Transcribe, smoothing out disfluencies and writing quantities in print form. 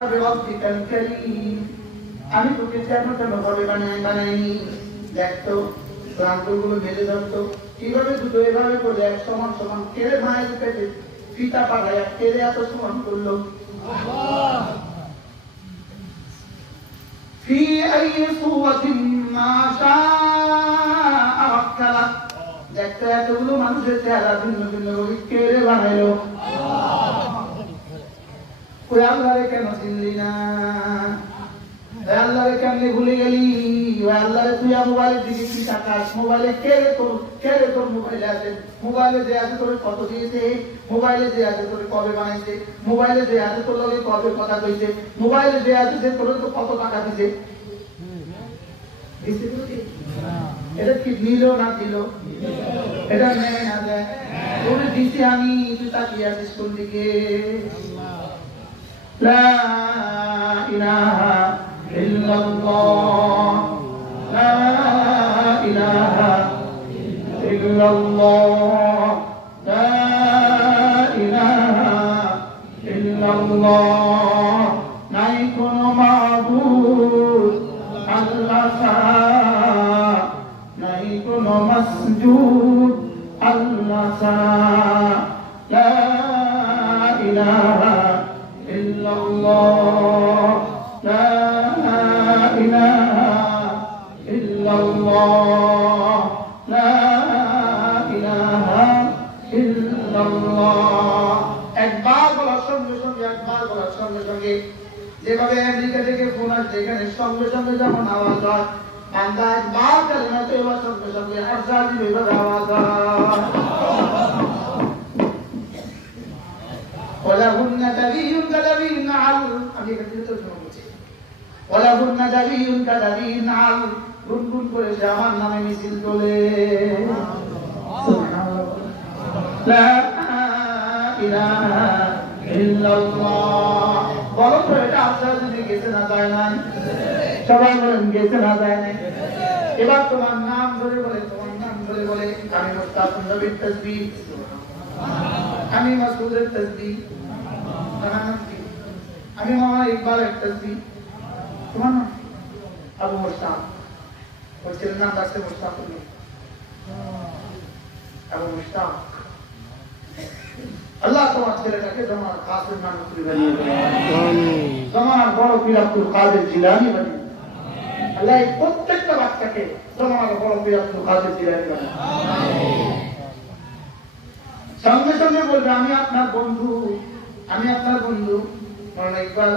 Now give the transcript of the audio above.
আমি তোকে কেন ভাবে বানাইনি। দেখতো আঙ্গুলগুলো মেলে ধরতো কিভাবে দুটো এভাবে করলে এক সমান সমান কেড়ে মায়ের পেটে পিতা পাঠায় কেড়ে এত সমান করলো। দেখতো এতগুলো মানুষের চেহারা ভিন্ন ভিন্ন কেড়ে বানাইলো। ওই আল্লাহরে কেন চিনলি না? আল্লাহরে কেমনে ভুলে গেলি? ওই আল্লাহরে তুই মোবাইলের দিকে কি তাকাস? মোবাইলে কে তোর মোবাইলে আছে? মোবাইলে যে আছে তোর কত দিয়েছে? মোবাইলে যে আছে তোর কবে বানাইছে? মোবাইলে যে আছে তোর লগে কবে কথা কইছে? মোবাইলে যে আছে যে তোর তো কত টাকা দিছে? এটা কি দিল না দিল? এটা নেয় না দেয়? তোর দিছি আমি, তুই তাকিয়ে আছিস কোন দিকে? لا إله إلا الله لا إله إلا الله لا إله إلا الله নাই কোনো মাবুদ আল্লাহ ছাড়া, নাই কোনো মাসজুদ আল্লাহ ছাড়া। লা ইলাহা illallah la ilaha illallah la ilaha illallah। একবার বলার সঙ্গে সঙ্গে যেভাবে আমেরিকা থেকে ফোন আসছে এখানে সঙ্গে সঙ্গে যেমন আওয়াজ হয়, বান্দা একবার কালেমা তওবার সঙ্গে সঙ্গে আজাদি এভাবে আওয়াজ হয়। ولهن دبي كدبي النعل আমি এখানে তো শুনছি ولهن دبي كدبي النعل গুনগুন করে সে আমার নামে মিছিল তোলে। সুবহানাল্লাহ লা ইলাহা ইল্লাল্লাহ। বলো তো এটা আপনারা যদি গেছে না যায় না? সবাই বলেন গেছে না যায় না? এবার তোমার নাম ধরে বলে আমি মুস্তাফিজ নবীর তাসবিহ, আমি মাসউদের তাসবিহ, আমি মামা ইকবালের তাসবিহ। তোমার নাম আবু মুস্তাফ, ওর ছেলের নাম রাখছে মুস্তাফুল আবু মুস্তাফ। আল্লাহ তোমার ছেলেটাকে তোমার কাসেম নানপুরি বানিয়ে দেন, তোমার বড় পীর আব্দুল কাদের জিলানী বানিয়ে দেন। আল্লাহ প্রত্যেকটা বাচ্চাকে তোমার বড় পীর আব্দুল কাদের জিলানী বানিয়ে দেন। সঙ্গে সঙ্গে বলবে আমি আপনার বন্ধু, মৌলানা ইকবাল।